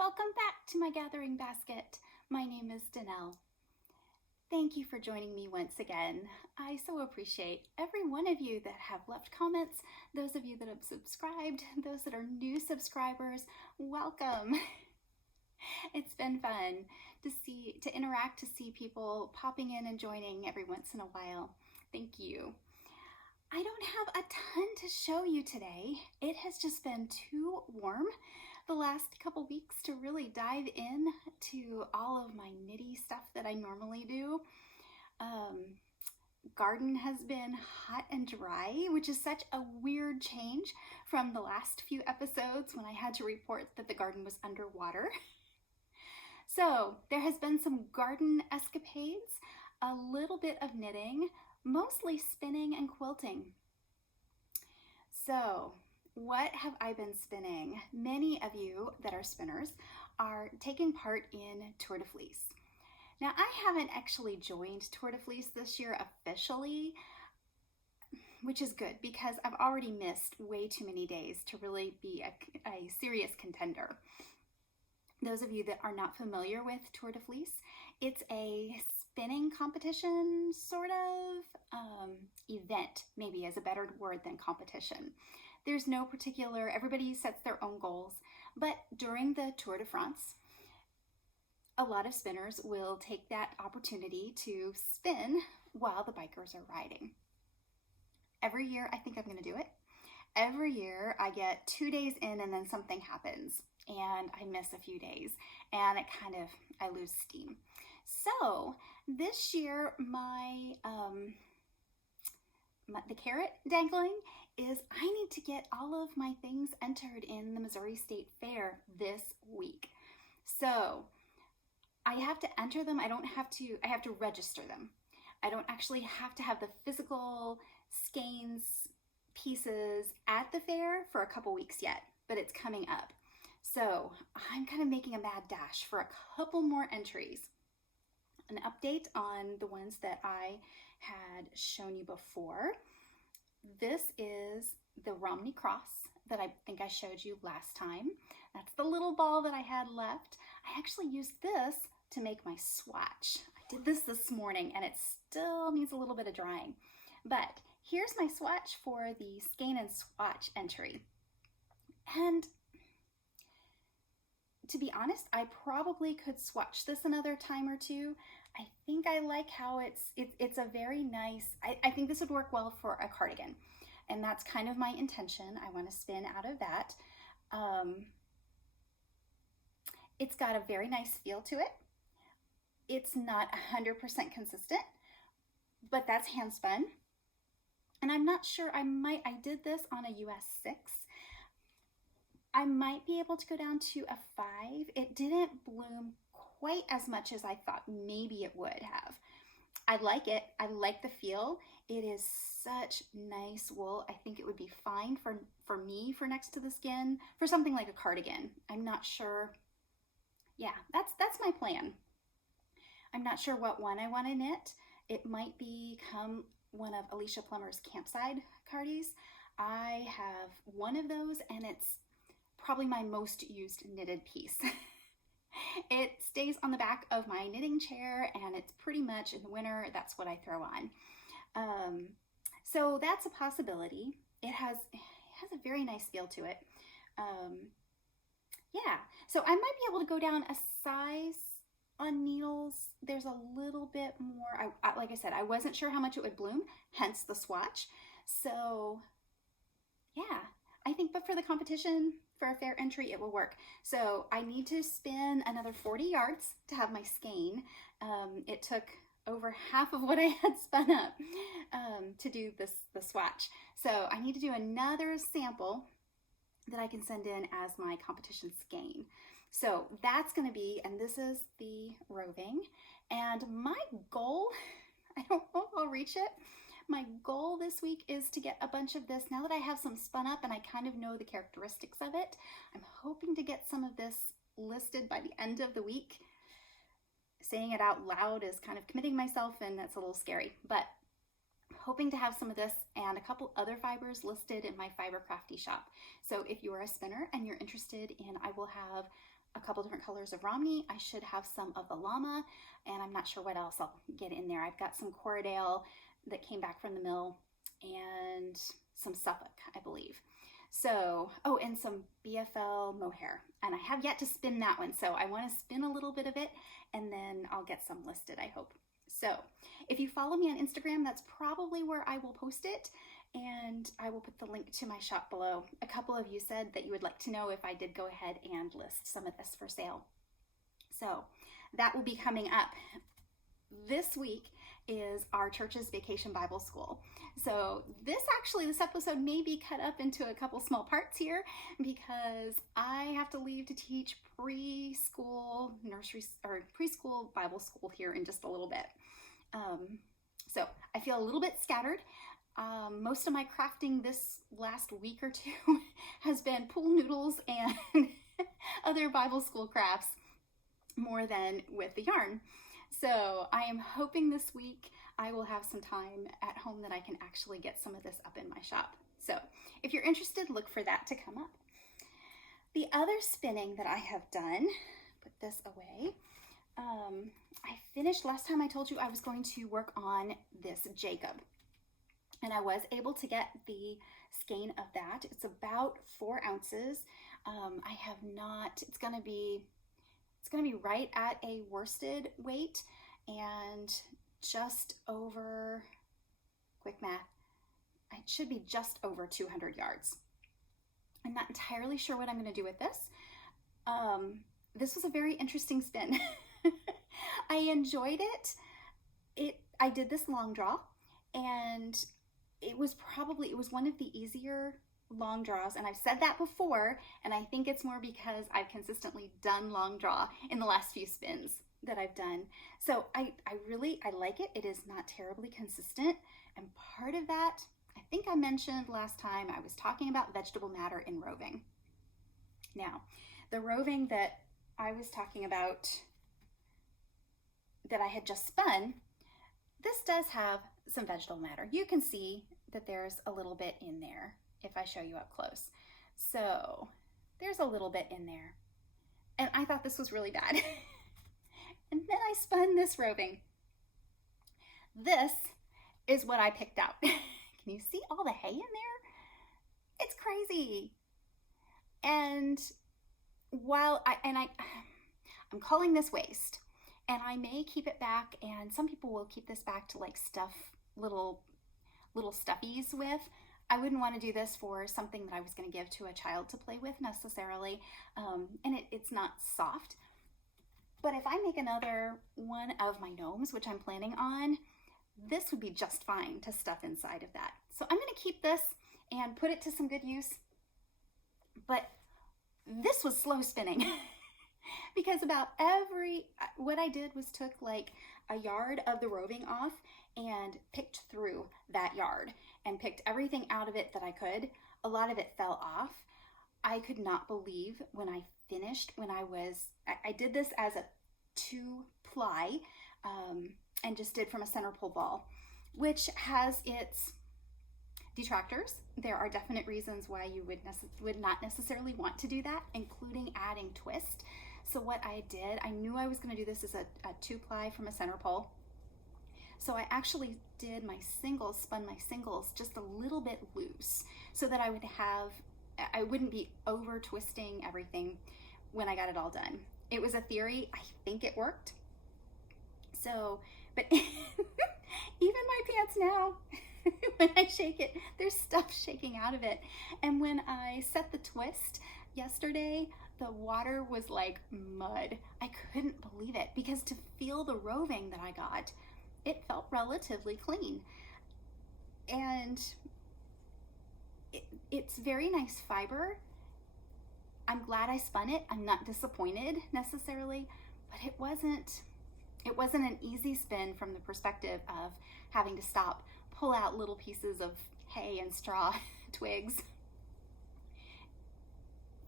Welcome back to my gathering basket. My name is Danelle. Thank you for joining me once again. I so appreciate every one of you that have left comments, those of you that have subscribed, those that are new subscribers, welcome. It's been fun to interact, to see people popping in and joining every once in a while. Thank you. I don't have a ton to show you today. It has just been too warm the last couple weeks to really dive in to all of my nitty stuff that I normally do. Garden has been hot and dry, which is such a weird change from the last few episodes when I had to report that the garden was underwater. So there has been some garden escapades, a little bit of knitting, mostly spinning and quilting. So what have I been spinning? Many of you that are spinners are taking part in Tour de Fleece. Now, I haven't actually joined Tour de Fleece this year officially, which is good because I've already missed way too many days to really be a serious contender. Those of you that are not familiar with Tour de Fleece, it's a spinning competition, sort of event, maybe is a better word than competition. There's no particular, everybody sets their own goals, but during the Tour de France, a lot of spinners will take that opportunity to spin while the bikers are riding. Every year, I think I'm going to do it. Every year, I get 2 days in and then something happens and I miss a few days and I lose steam. So this year, the carrot dangling is I need to get all of my things entered in the Missouri State Fair this week. So I have to enter them. I have to register them. I don't actually have to have the physical skeins pieces at the fair for a couple weeks yet, but it's coming up. So I'm kind of making a mad dash for a couple more entries. An update on the ones that I had shown you before. This is the Romney Cross that I think I showed you last time. That's the little ball that I had left. I actually used this to make my swatch. I did this morning and it still needs a little bit of drying. But here's my swatch for the skein and swatch entry. And to be honest, I probably could swatch this another time or two. I think I like how it's a very nice, I think this would work well for a cardigan. And that's kind of my intention. I want to spin out of that. It's got a very nice feel to it. It's not 100% consistent, but that's hand spun. And I'm not sure, I did this on a US 6. I might be able to go down to a 5. It didn't bloom quite as much as I thought maybe it would have. I like it. I like the feel. It is such nice wool. I think it would be fine for me for next to the skin for something like a cardigan. I'm not sure. Yeah, that's my plan. I'm not sure what one I want to knit. It might become one of Alicia Plummer's Campside cardies. I have one of those and it's probably my most used knitted piece. It stays on the back of my knitting chair and it's pretty much in the winter, that's what I throw on. So that's a possibility. It has a very nice feel to it. Yeah, so I might be able to go down a size on needles. There's a little bit more, like I said, I wasn't sure how much it would bloom, hence the swatch. So yeah, I think, but for the competition, for a fair entry, it will work. So I need to spin another 40 yards to have my skein. It took over half of what I had spun up to do the swatch. So I need to do another sample that I can send in as my competition skein. So that's going to be, and this is the roving. And my goal, I don't know if I'll reach it. My goal this week is to get a bunch of this. Now that I have some spun up and I kind of know the characteristics of it, I'm hoping to get some of this listed by the end of the week. Saying it out loud is kind of committing myself and that's a little scary, but I'm hoping to have some of this and a couple other fibers listed in my FiberCrafty shop. So if you are a spinner and you're interested in, I will have a couple different colors of Romney. I should have some of the llama, and I'm not sure what else I'll get in there. I've got some Corriedale that came back from the mill and some Suffolk, I believe. So, oh, and some BFL mohair, and I have yet to spin that one. So I want to spin a little bit of it, and then I'll get some listed, I hope. So if you follow me on Instagram, that's probably where I will post it, and I will put the link to my shop below. A couple of you said that you would like to know if I did go ahead and list some of this for sale. So that will be coming up. This week is our church's Vacation Bible School. So this episode may be cut up into a couple small parts here because I have to leave to teach preschool Bible school here in just a little bit. So I feel a little bit scattered. Most of my crafting this last week or two has been pool noodles and other Bible school crafts more than with the yarn. So I am hoping this week I will have some time at home that I can actually get some of this up in my shop. So if you're interested, look for that to come up. The other spinning that I have done, put this away, I finished, last time I told you I was going to work on this Jacob. And I was able to get the skein of that. It's about 4 ounces. I have not, it's gonna be right at a worsted weight and just over, quick math, it should be just over 200 yards. I'm not entirely sure what I'm gonna do with this. This was a very interesting spin. I enjoyed it. I did this long draw, and it was one of the easier long draws, and I've said that before, and I think it's more because I've consistently done long draw in the last few spins that I've done. So I like it. It is not terribly consistent, and part of that, I think I mentioned last time, I was talking about vegetable matter in roving. Now, the roving that I was talking about that I had just spun, this does have some vegetable matter. You can see that there's a little bit in there if I show you up close. So there's a little bit in there. And I thought this was really bad. And then I spun this roving. This is what I picked out. Can you see all the hay in there? It's crazy. And while I'm calling this waste, and I may keep it back, and some people will keep this back to like stuff little stuffies with. I wouldn't want to do this for something that I was going to give to a child to play with necessarily, and it's not soft. But if I make another one of my gnomes, which I'm planning on, this would be just fine to stuff inside of that. So I'm going to keep this and put it to some good use. But this was slow spinning because what I did was took like a yard of the roving off and picked through that yard and picked everything out of it that I could. A lot of it fell off. I could not believe when I finished, I did this as a 2-ply and just did from a center pull ball, which has its detractors. There are definite reasons why you would not necessarily want to do that, including adding twist. So what I did, I knew I was going to do this as a 2-ply from a center pull. So I actually spun my singles just a little bit loose so that I wouldn't be over twisting everything when I got it all done. It was a theory. I think it worked. So, but even my pants now, when I shake it, there's stuff shaking out of it. And when I set the twist yesterday, the water was like mud. I couldn't believe it because to feel the roving that I got, it felt relatively clean. And it's very nice fiber. I'm glad I spun it. I'm not disappointed necessarily, but it wasn't an easy spin from the perspective of having to stop, pull out little pieces of hay and straw twigs.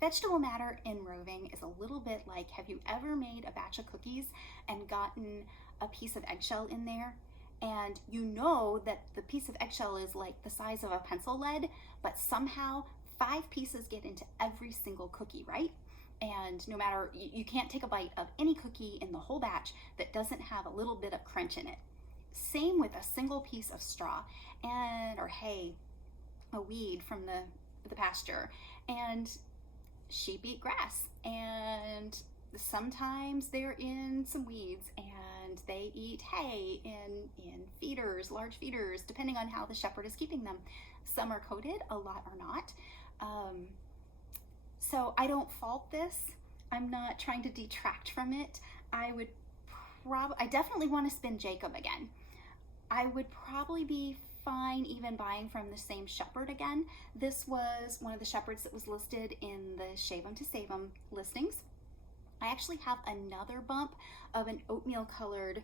Vegetable matter in roving is a little bit like, have you ever made a batch of cookies and gotten a piece of eggshell in there? And you know that the piece of eggshell is like the size of a pencil lead, but somehow 5 pieces get into every single cookie, right? And no matter, you can't take a bite of any cookie in the whole batch that doesn't have a little bit of crunch in it. Same with a single piece of straw or hay, a weed from the pasture. And sheep eat grass, and sometimes they're in some weeds, and they eat hay in feeders, large feeders, depending on how the shepherd is keeping them. Some are coated, a lot are not. So I don't fault this. I'm not trying to detract from it. I definitely want to spin Jacob again. I would probably be fine even buying from the same shepherd again. This was one of the shepherds that was listed in the Shave 'em to Save 'em listings. I actually have another bump of an oatmeal colored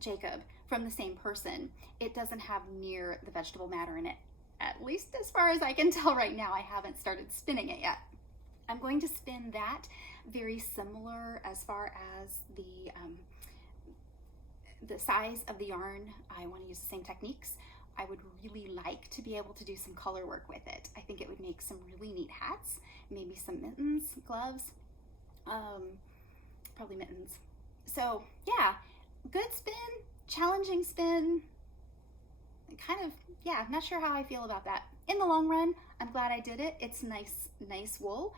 Jacob from the same person. It doesn't have near the vegetable matter in it, at least as far as I can tell right now. I haven't started spinning it yet. I'm going to spin that very similar as far as the size of the yarn. I want to use the same techniques. I would really like to be able to do some color work with it. I think it would make some really neat hats, maybe some mittens, gloves, probably mittens. So yeah, good spin, challenging spin, kind of, yeah, I'm not sure how I feel about that. In the long run, I'm glad I did it. It's nice wool.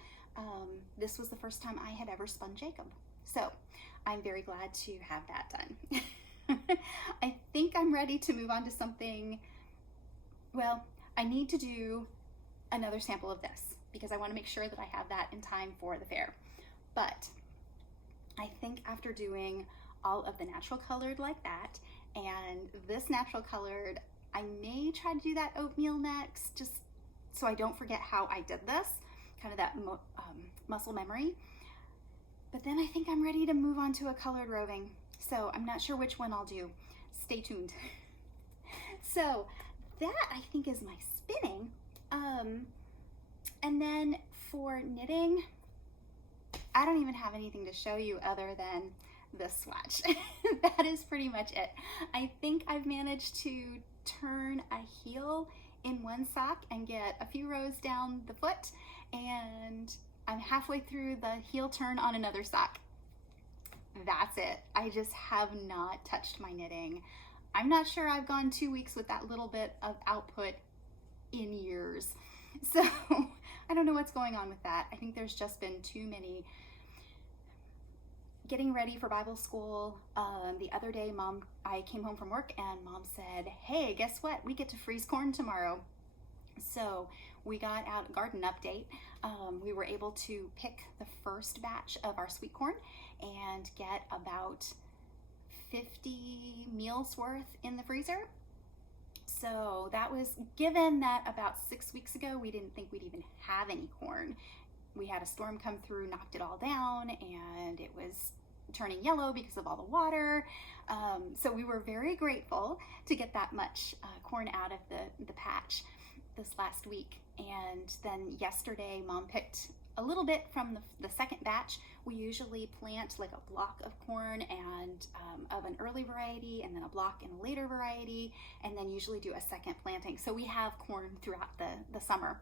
This was the first time I had ever spun Jacob. So I'm very glad to have that done. I think I'm ready to move on to something. Well, I need to do another sample of this because I want to make sure that I have that in time for the fair. But I think after doing all of the natural colored like that and this natural colored, I may try to do that oatmeal next, just so I don't forget how I did this, kind of that muscle memory. But then I think I'm ready to move on to a colored roving. So I'm not sure which one I'll do. Stay tuned. So that I think is my spinning. And then for knitting, I don't even have anything to show you other than this swatch. That is pretty much it. I think I've managed to turn a heel in one sock and get a few rows down the foot, and I'm halfway through the heel turn on another sock. That's it. I just have not touched my knitting. I'm not sure I've gone 2 weeks with that little bit of output in years. So I don't know what's going on with that. I think there's just been too many. Getting ready for Bible school, the other day, I came home from work and Mom said, hey, guess what? We get to freeze corn tomorrow. So we got out a garden update. We were able to pick the first batch of our sweet corn and get about 50 meals worth in the freezer. So that was, given that about 6 weeks ago, we didn't think we'd even have any corn. We had a storm come through, knocked it all down, and it was turning yellow because of all the water. So we were very grateful to get that much corn out of the patch this last week. And then yesterday, Mom picked a little bit from the second batch. We usually plant like a block of corn and of an early variety, and then a block in a later variety, and then usually do a second planting. So we have corn throughout the summer.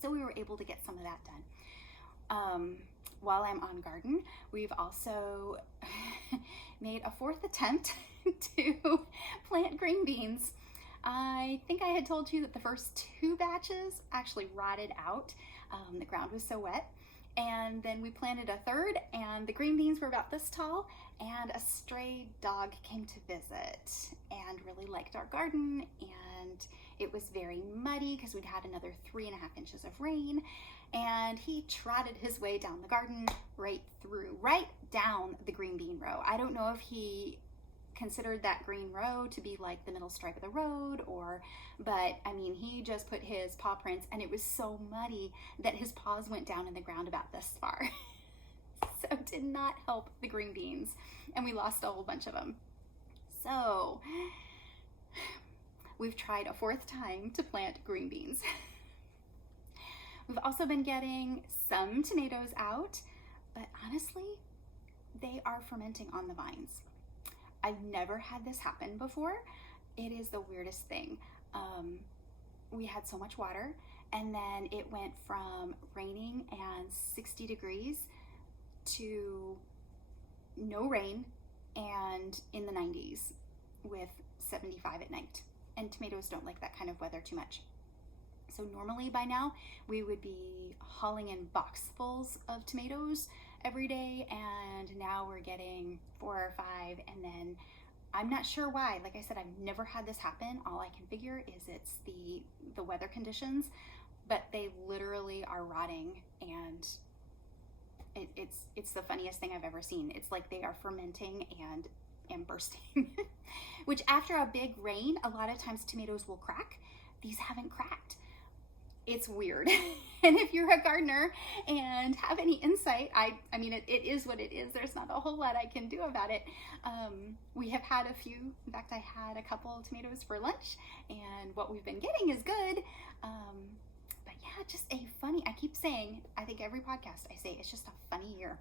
So we were able to get some of that done. While I'm on garden, we've also made a fourth attempt to plant green beans. I think I had told you that the first 2 batches actually rotted out. The ground was so wet. And then we planted a third, and the green beans were about this tall, and a stray dog came to visit and really liked our garden, and it was very muddy because we'd had another 3.5 inches of rain, and he trotted his way down the garden right down the green bean row. I don't know if he considered that green row to be like the middle stripe of the road, but I mean, he just put his paw prints, and it was so muddy that his paws went down in the ground about this far. So it did not help the green beans, and we lost a whole bunch of them. So we've tried a 4th time to plant green beans. We've also been getting some tomatoes out, but honestly, they are fermenting on the vines. I've never had this happen before. It is the weirdest thing. We had so much water, and then it went from raining and 60 degrees to no rain and in the 90s with 75 at night. And tomatoes don't like that kind of weather too much. So normally by now we would be hauling in boxfuls of tomatoes every day, and now we're getting 4 or 5, and then I'm not sure why. Like I said, I've never had this happen. All I can figure is it's the weather conditions, but they literally are rotting, and it's the funniest thing I've ever seen. It's like they are fermenting and bursting, which after a big rain, a lot of times tomatoes will crack. These haven't cracked. It's weird. And if you're a gardener and have any insight, I mean, it is what it is. There's not a whole lot I can do about it. We have had a few. In fact, I had a couple of tomatoes for lunch, and what we've been getting is good. But yeah, just a funny, I keep saying, I think every podcast I say, it's just a funny year.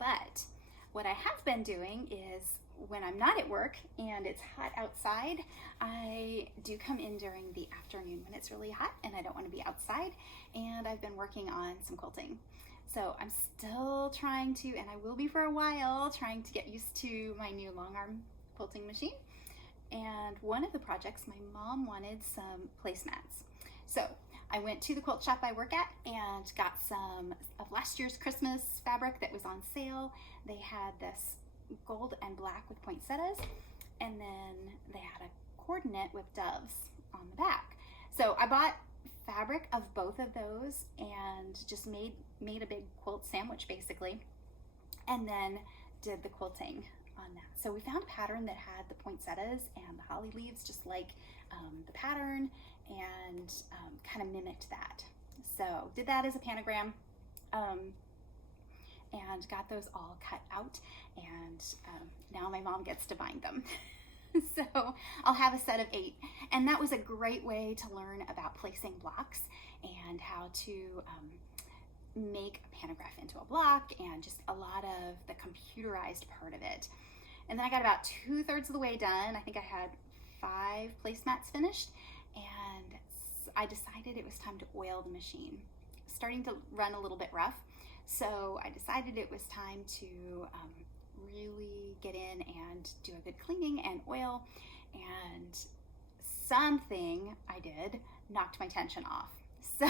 But what I have been doing is, when I'm not at work and it's hot outside, I do come in during the afternoon when it's really hot and I don't want to be outside, and I've been working on some quilting. So I'm still trying to, and I will be for a while, trying to get used to my new long arm quilting machine. And one of the projects, my mom wanted some placemats. So I went to the quilt shop I work at and got some of last year's Christmas fabric that was on sale. They had this gold and black with poinsettias, and then they had a coordinate with doves on the back. So I bought fabric of both of those and just made a big quilt sandwich basically, and then did the quilting on that. So we found a pattern that had the poinsettias and the holly leaves just like the pattern, and kind of mimicked that. So did that as a panogram, and got those all cut out, and now my mom gets to bind them. So I'll have a set of 8, and that was a great way to learn about placing blocks and how to make a pantograph into a block, and just a lot of the computerized part of it. And then I got about 2/3 of the way done. I think I had 5 placemats finished, and I decided it was time to oil the machine. Starting to run a little bit rough. So I decided it was time to really get in and do a good cleaning and oil, and something I did knocked my tension off. So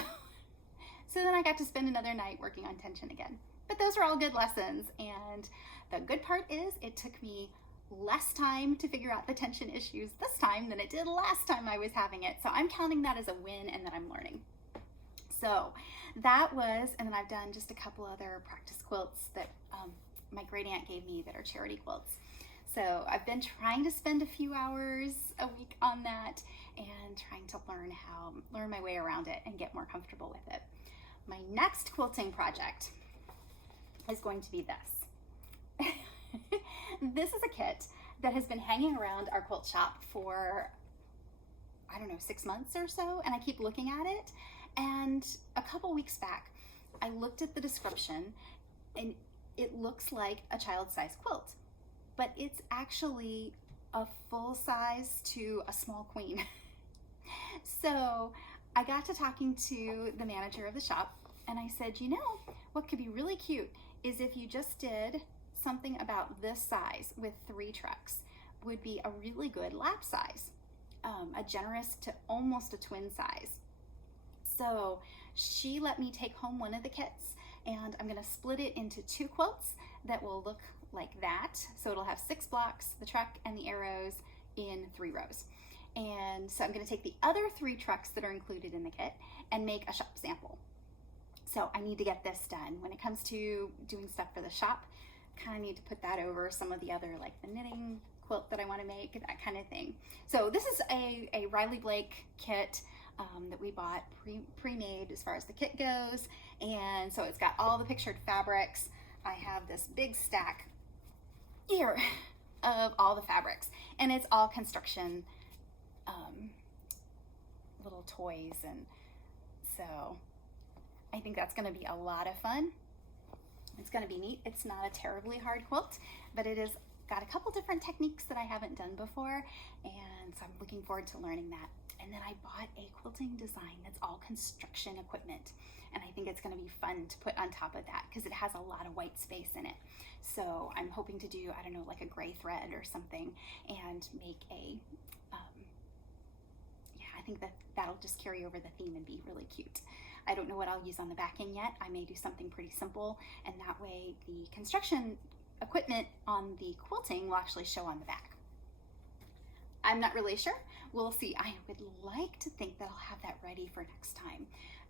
then I got to spend another night working on tension again. But those were all good lessons, and the good part is it took me less time to figure out the tension issues this time than it did last time I was having it. So I'm counting that as a win and that I'm learning. So that was, and then I've done just a couple other practice quilts that my great aunt gave me that are charity quilts. So I've been trying to spend a few hours a week on that and trying to learn my way around it and get more comfortable with it. My next quilting project is going to be this. This is a kit that has been hanging around our quilt shop for, I don't know, 6 months or so, and I keep looking at it. And a couple weeks back, I looked at the description, and it looks like a child-size quilt, but it's actually a full size to a small queen. So I got to talking to the manager of the shop, and I said, you know, what could be really cute is if you just did something about this size with 3 trucks, would be a really good lap size, a generous to almost a twin size. So she let me take home one of the kits, and I'm going to split it into 2 quilts that will look like that. So it'll have 6 blocks, the truck and the arrows in 3 rows. And so I'm going to take the other 3 trucks that are included in the kit and make a shop sample. So I need to get this done. When it comes to doing stuff for the shop, kind of need to put that over some of the other, like the knitting quilt that I want to make, that kind of thing. So this is a Riley Blake kit that we bought pre-made as far as the kit goes, and so it's got all the pictured fabrics. I have this big stack here of all the fabrics, and it's all construction little toys, and so I think that's going to be a lot of fun. It's going to be neat. It's not a terribly hard quilt, but it has got a couple different techniques that I haven't done before, and so I'm looking forward to learning that. And then I bought a quilting design that's all construction equipment. And I think it's going to be fun to put on top of that because it has a lot of white space in it. So I'm hoping to do, I don't know, like a gray thread or something and make a, I think that that'll just carry over the theme and be really cute. I don't know what I'll use on the backing yet. I may do something pretty simple, and that way the construction equipment on the quilting will actually show on the back. I'm not really sure. We'll see. I would like to think that I'll have that ready for next time.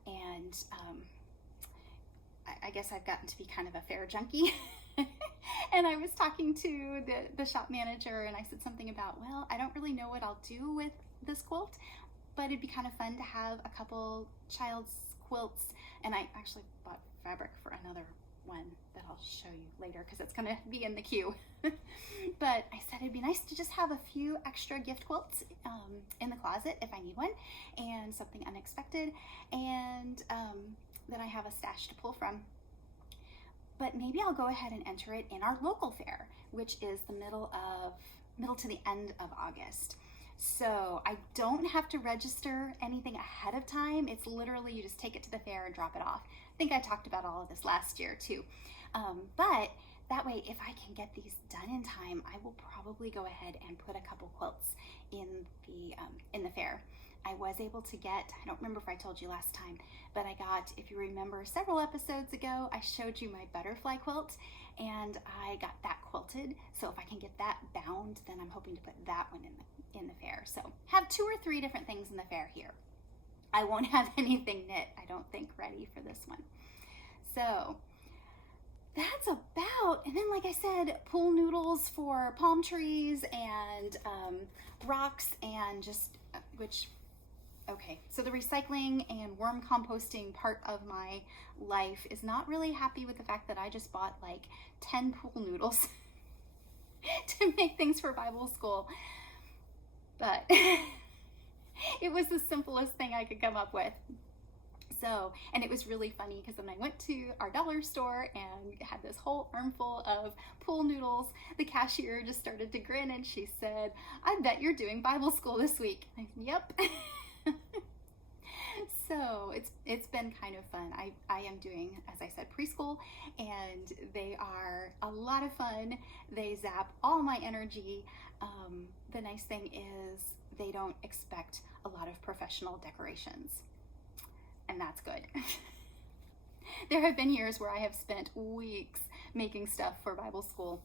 And I guess I've gotten to be kind of a fair junkie. And I was talking to the shop manager, and I said something about, well, I don't really know what I'll do with this quilt, but it'd be kind of fun to have a couple child's quilts. And I actually bought fabric for another one that I'll show you later because it's going to be in the queue. But I said it'd be nice to just have a few extra gift quilts in the closet if I need one, and something unexpected, and then I have a stash to pull from. But maybe I'll go ahead and enter it in our local fair, which is the middle to the end of August. So I don't have to register anything ahead of time. It's literally you just take it to the fair and drop it off. I think I talked about all of this last year too. But that way, if I can get these done in time, I will probably go ahead and put a couple quilts in the fair. I was able to get, I don't remember if I told you last time, but I got, if you remember several episodes ago, I showed you my butterfly quilt, and I got that quilted. So if I can get that bound, then I'm hoping to put that one in the fair. So have 2 or 3 different things in the fair here. I won't have anything knit, I don't think, ready for this one. So that's about, and then like I said, pool noodles for palm trees and rocks, and just, okay, so the recycling and worm composting part of my life is not really happy with the fact that I just bought like 10 pool noodles to make things for Bible school. But it was the simplest thing I could come up with. So, and it was really funny because when I went to our dollar store and had this whole armful of pool noodles, the cashier just started to grin and she said, "I bet you're doing Bible school this week." I said, "Yep." So it's been kind of fun. I am doing, as I said, preschool, and they are a lot of fun. They zap all my energy. The nice thing is they don't expect a lot of professional decorations, and that's good. There have been years where I have spent weeks making stuff for Bible school,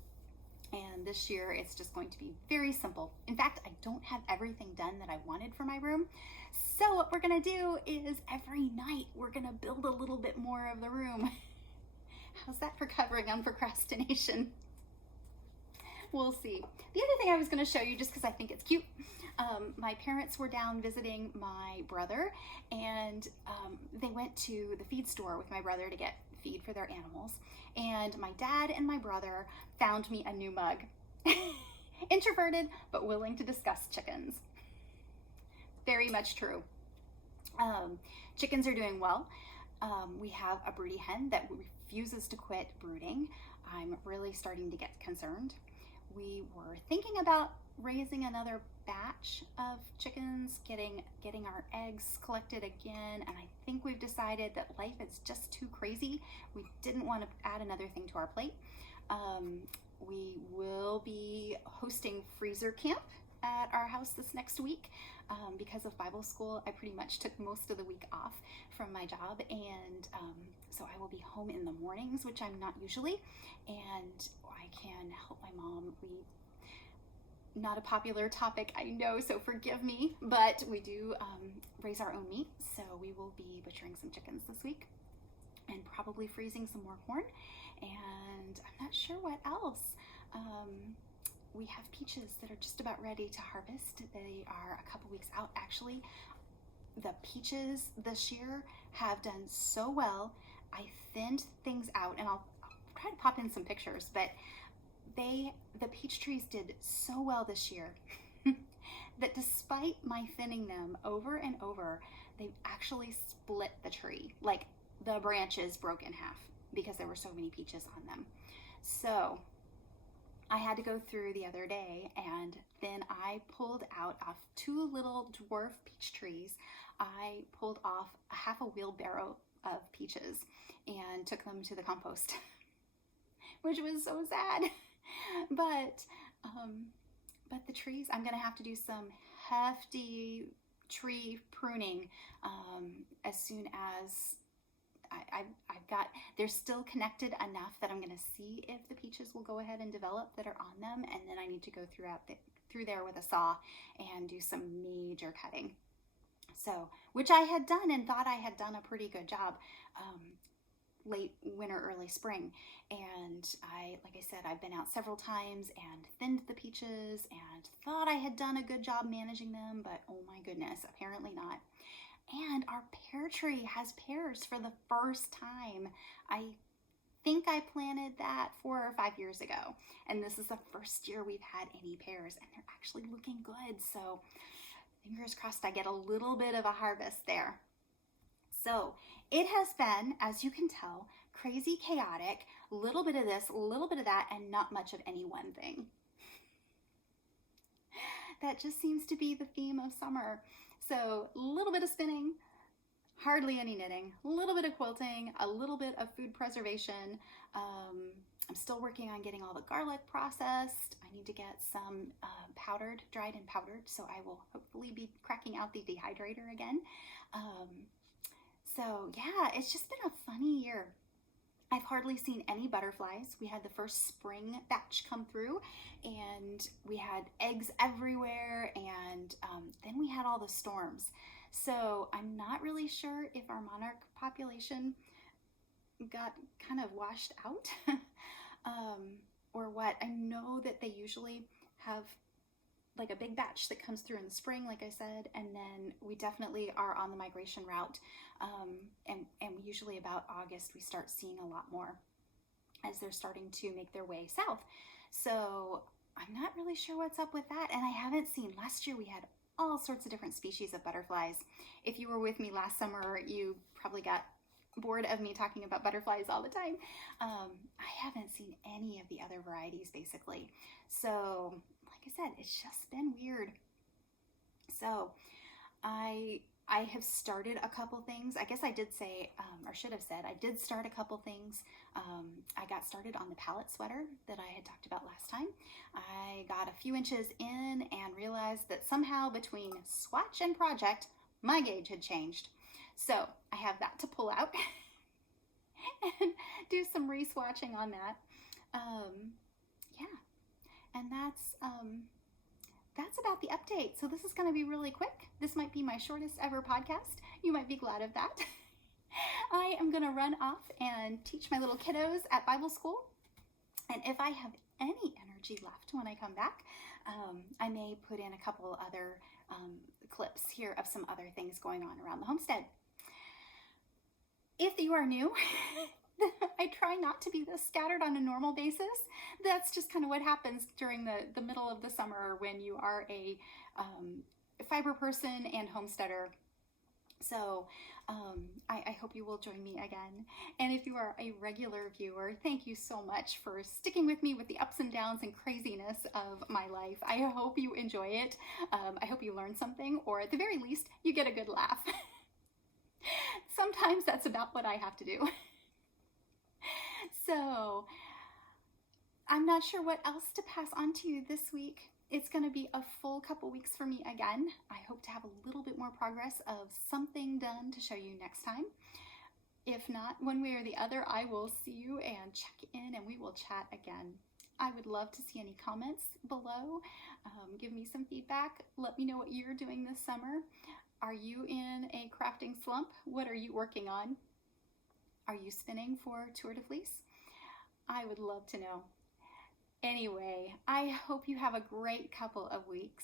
and this year it's just going to be very simple. In fact, I don't have everything done that I wanted for my room. So what we're gonna do is every night we're gonna build a little bit more of the room. How's that for covering on procrastination? We'll see. The other thing I was gonna show you, just because I think it's cute, my parents were down visiting my brother, and they went to the feed store with my brother to get feed for their animals. And my dad and my brother found me a new mug. Introverted, but willing to discuss chickens. Very much true. Chickens are doing well. We have a broody hen that refuses to quit brooding. I'm really starting to get concerned. We were thinking about raising another batch of chickens, getting our eggs collected again, and I think we've decided that life is just too crazy. We didn't want to add another thing to our plate. We will be hosting freezer camp at our house this next week. Because of Bible school, I pretty much took most of the week off from my job, and so I will be home in the mornings, which I'm not usually, and I can help my mom. Not a popular topic, I know, so forgive me, but we do raise our own meat, so we will be butchering some chickens this week and probably freezing some more corn, and I'm not sure what else. We have peaches that are just about ready to harvest. They are a couple weeks out, actually. The peaches this year have done so well. I thinned things out, and I'll try to pop in some pictures, but the peach trees did so well this year that despite my thinning them over and over, they've actually split the tree. Like, the branches broke in half because there were so many peaches on them. So I had to go through the other day, and then I pulled out of 2 little dwarf peach trees. I pulled off a half a wheelbarrow of peaches and took them to the compost, which was so sad. But the trees, I'm gonna have to do some hefty tree pruning as soon as I've got, they're still connected enough that I'm going to see if the peaches will go ahead and develop that are on them, and then I need to go through there with a saw and do some major cutting. So, which I had done and thought I had done a pretty good job late winter, early spring. And like I said, I've been out several times and thinned the peaches and thought I had done a good job managing them, but oh my goodness, apparently not. And our pear tree has pears for the first time. I think I planted that 4 or 5 years ago, and this is the first year we've had any pears, and they're actually looking good. So fingers crossed I get a little bit of a harvest there. So it has been, as you can tell, crazy chaotic, a little bit of this, a little bit of that, and not much of any one thing. That just seems to be the theme of summer. So a little bit of spinning, hardly any knitting, a little bit of quilting, a little bit of food preservation. I'm still working on getting all the garlic processed. I need to get some dried and powdered, so I will hopefully be cracking out the dehydrator again. So yeah, it's just been a funny year. I've hardly seen any butterflies. We had the first spring batch come through, and we had eggs everywhere, and then we had all the storms. So I'm not really sure if our monarch population got kind of washed out or what. I know that they usually have like a big batch that comes through in the spring, like I said, and then we definitely are on the migration route. And usually about August, we start seeing a lot more as they're starting to make their way south. So I'm not really sure what's up with that. And I haven't seen, last year we had all sorts of different species of butterflies. If you were with me last summer, you probably got bored of me talking about butterflies all the time. I haven't seen any of the other varieties basically. So like I said, it's just been weird. So I have started a couple things. I guess I did say, or should have said, I did start a couple things. I got started on the pallet sweater that I had talked about last time. I got a few inches in and realized that somehow between swatch and project, my gauge had changed. So I have that to pull out and do some re-swatching on that. Yeah, and that's about the update. So this is going to be really quick. This might be my shortest ever podcast. You might be glad of that. I am going to run off and teach my little kiddos at Bible school. And if I have any energy left when I come back, I may put in a couple other clips here of some other things going on around the homestead. If you are new, I try not to be this scattered on a normal basis. That's just kind of what happens during the middle of the summer when you are a fiber person and homesteader. So I hope you will join me again. And if you are a regular viewer, thank you so much for sticking with me with the ups and downs and craziness of my life. I hope you enjoy it. I hope you learn something, or at the very least, you get a good laugh. Sometimes that's about what I have to do. So I'm not sure what else to pass on to you this week. It's going to be a full couple weeks for me again. I hope to have a little bit more progress of something done to show you next time. If not, one way or the other, I will see you and check in and we will chat again. I would love to see any comments below. Give me some feedback. Let me know what you're doing this summer. Are you in a crafting slump? What are you working on? Are you spinning for Tour de Fleece? I would love to know. Anyway, I hope you have a great couple of weeks.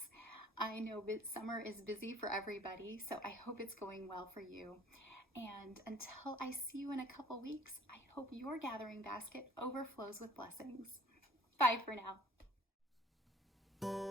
I know that summer is busy for everybody, so I hope it's going well for you. And until I see you in a couple weeks, I hope your gathering basket overflows with blessings. Bye for now.